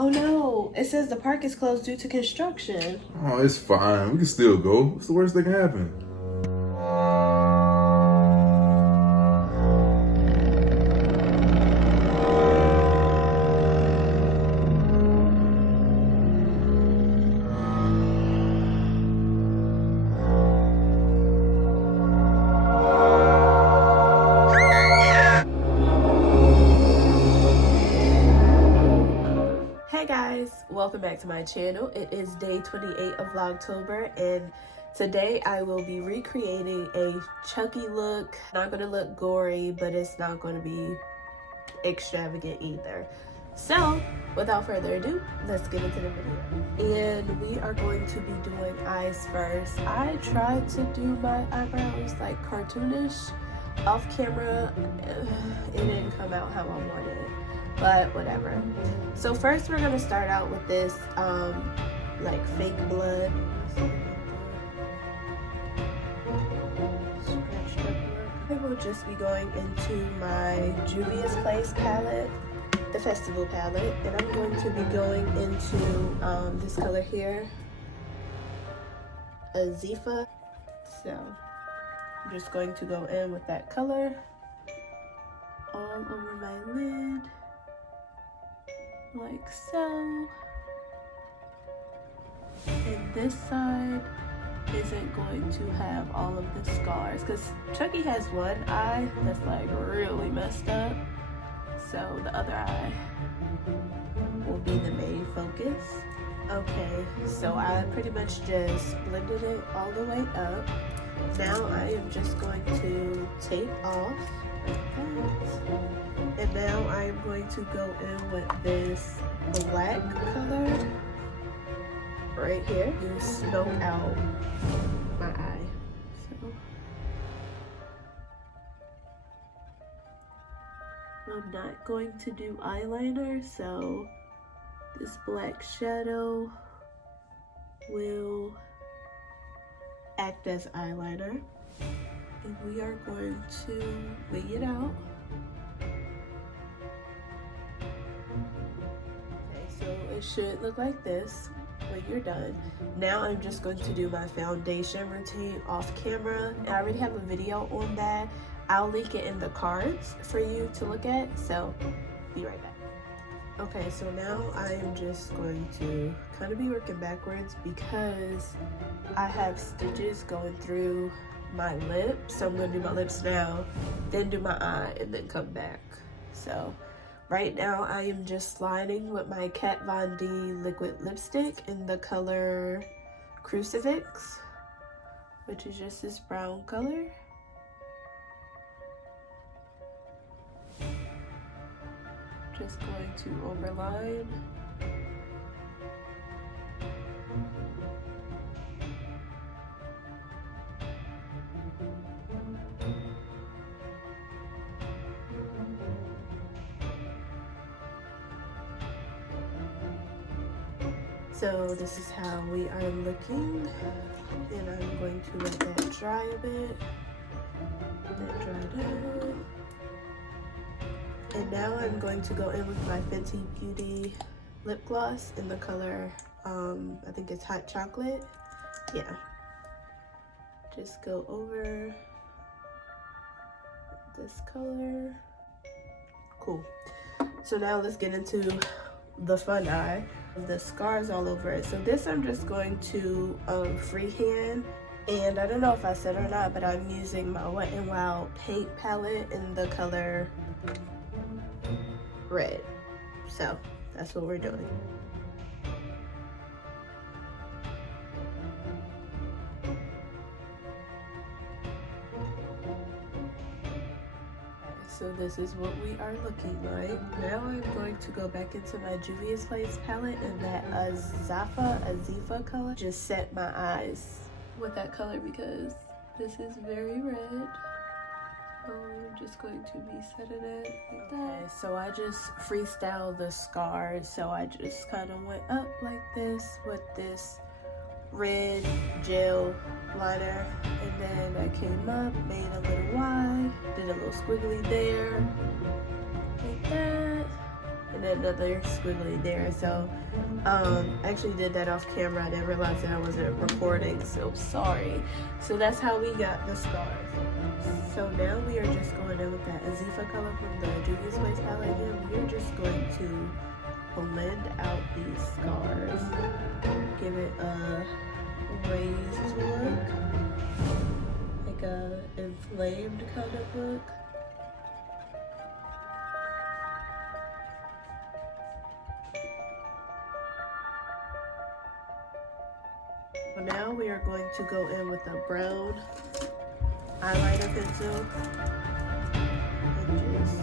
Oh no, it says the park is closed due to construction. Oh, it's fine. We can still go. What's the worst that can happen? Hey guys, welcome back to my channel. It is day 28 of Vlogtober, and today I will be recreating a Chucky look. Not gonna look gory, but it's not gonna be extravagant either. So without further ado, let's get into the video. And we are going to be doing eyes first. I tried to do my eyebrows like cartoonish off camera. It didn't come out how I wanted, but whatever. So first we're gonna start out with this like fake blood. I will just be going into my Juvias Place palette, the festival palette, and I'm going to be going into this color here, Azifa. So I'm just going to go in with that color all over my lid, like so. And this side isn't going to have all of the scars because Chucky has one eye that's like really messed up, so the other eye will be the main focus. Okay, so I pretty much just blended it all the way up. Now I am just going to tape off like that. And now I am going to go in with this black color right here to smoke out my eye. So I'm not going to do eyeliner, so this black shadow will act as eyeliner, and we are going to wing it out. Okay, so it should look like this when you're done. Now I'm just going to do my foundation routine off camera. I already have a video on that. I'll link it in the cards for you to look at, so be right back. Okay, so now I am just going to kind of be working backwards because I have stitches going through my lips. So I'm going to do my lips now, then do my eye, and then come back. So right now I am just lining with my Kat Von D liquid lipstick in the color Crucifix, which is just this brown color. Just going to overline. So this is how we are looking, and I'm going to let that dry a bit. Let that dry down. And now I'm going to go in with my Fenty Beauty lip gloss in the color, I think it's Hot Chocolate. Yeah. Just go over this color. Cool. So now let's get into the fun eye. The scars all over it. So this I'm just going to freehand. And I don't know if I said or not, but I'm using my Wet n Wild paint palette in the color red. So that's what we're doing. So this is what we are looking like. Now I'm going to go back into my Juvia's Place palette in that Azifa color. Just set my eyes with that color because this is very red. I'm just going to be setting it like that. Okay, so I just freestyled the scars. So I just kind of went up like this with this red gel liner, and then I came up, made a little Y, did a little squiggly there, like that, and then another squiggly there. So I actually did that off camera. I didn't realize that I wasn't recording, so sorry. So that's how we got the scars. So now we are just going in with that Azifa color from the Juvias Waist palette, and we're just going to blend out these scars. Give it a raised look, like a inflamed kind of look. Now we are going to go in with a brown eyeliner pencil and just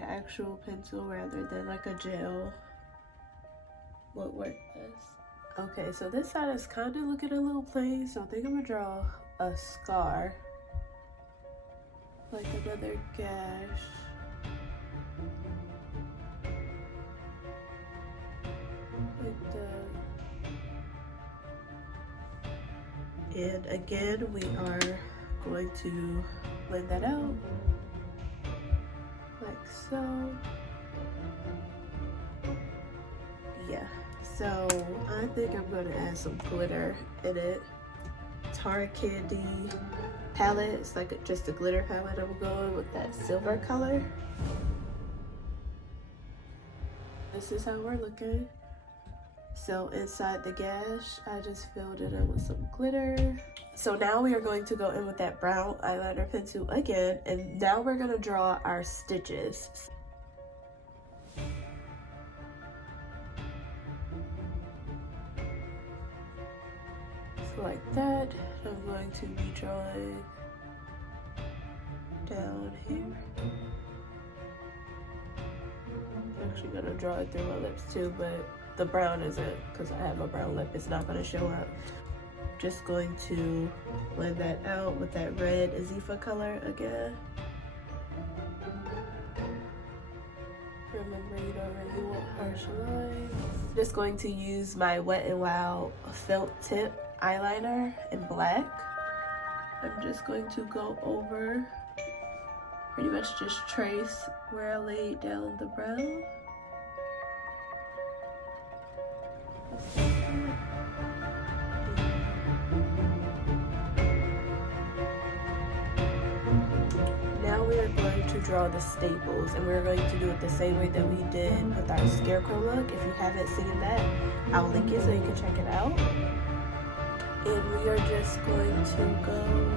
actual pencil rather than like a gel would work best. Okay, so this side is kind of looking a little plain, so I think I'm gonna draw a scar, like another gash. Like that. And again, we are going to blend that out. Like so. Yeah, so I think I'm gonna add some glitter in it. Tar Candy palette, it's like just a glitter palette. I'm going with that silver color. This is how we're looking. So inside the gash, I just filled it in with some glitter. So now we are going to go in with that brown eyeliner pencil again, and now we're gonna draw our stitches. So like that, I'm going to be drawing down here. I'm actually gonna draw it through my lips too, but the brown isn't, because I have a brown lip, it's not gonna show up. Just going to blend that out with that red Azifa color again. Remember, you don't really want harsh lines. Just going to use my Wet n Wild felt tip eyeliner in black. I'm just going to go over, pretty much just trace where I laid down the brown. Now we are going to draw the staples, and we're going to do it the same way that we did with our Scarecrow look. If you haven't seen that, I'll link it so you can check it out. And we are just going to go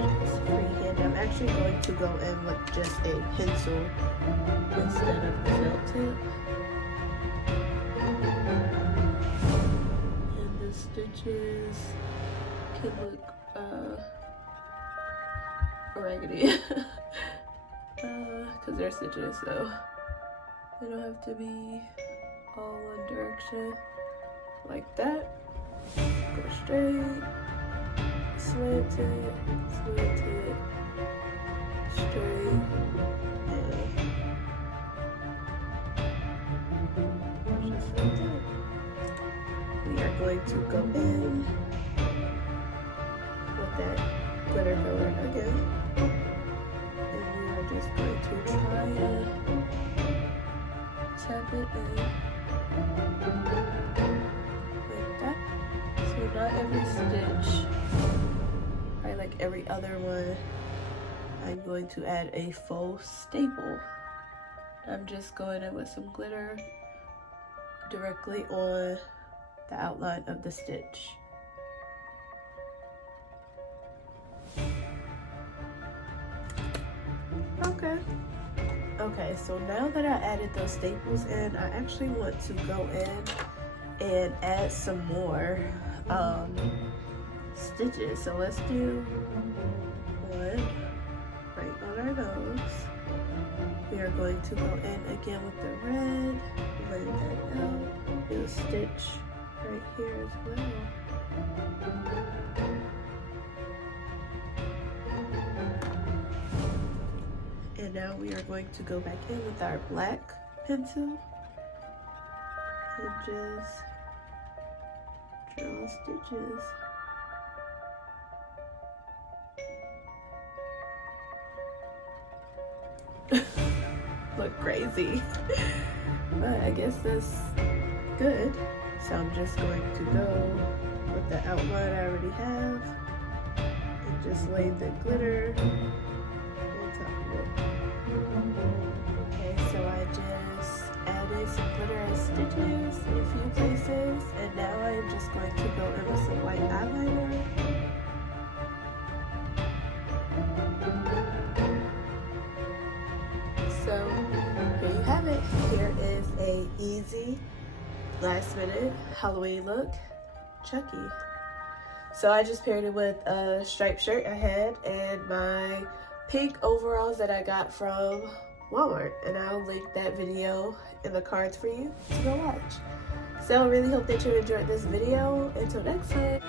just freehand. I'm actually going to go in with just a pencil instead of the felt tip. And the stitches can look raggedy because they're stitches, so they don't have to be all one direction. Like that. Go straight, slant it, straight, and just like that. We are going to go in with that glitter color again. And we are just going to try and tap it in. Like that. So not every stitch, probably like every other one, I'm going to add a faux staple. I'm just going in with some glitter directly on the outline of the stitch. Okay, so now that I added those staples in, I actually want to go in and add some more stitches. So let's do one right on our our nose. We are going to go in again with the red, blend that out, do a stitch right here as well. And now we are going to go back in with our black pencil and just draw stitches. Look crazy. But I guess that's good. So I'm just going to go with the outline I already have and just lay the glitter on top of it. Okay, so I just added some glitter and stitches in a few places, and now I'm just going to go in with some white eyeliner. So here you have it. Here is a easy last minute Halloween look, Chucky. So I just paired it with a striped shirt I had and my pink overalls that I got from Walmart, and I'll link that video in the cards for you to go watch. So I really hope that you enjoyed this video. Until next time.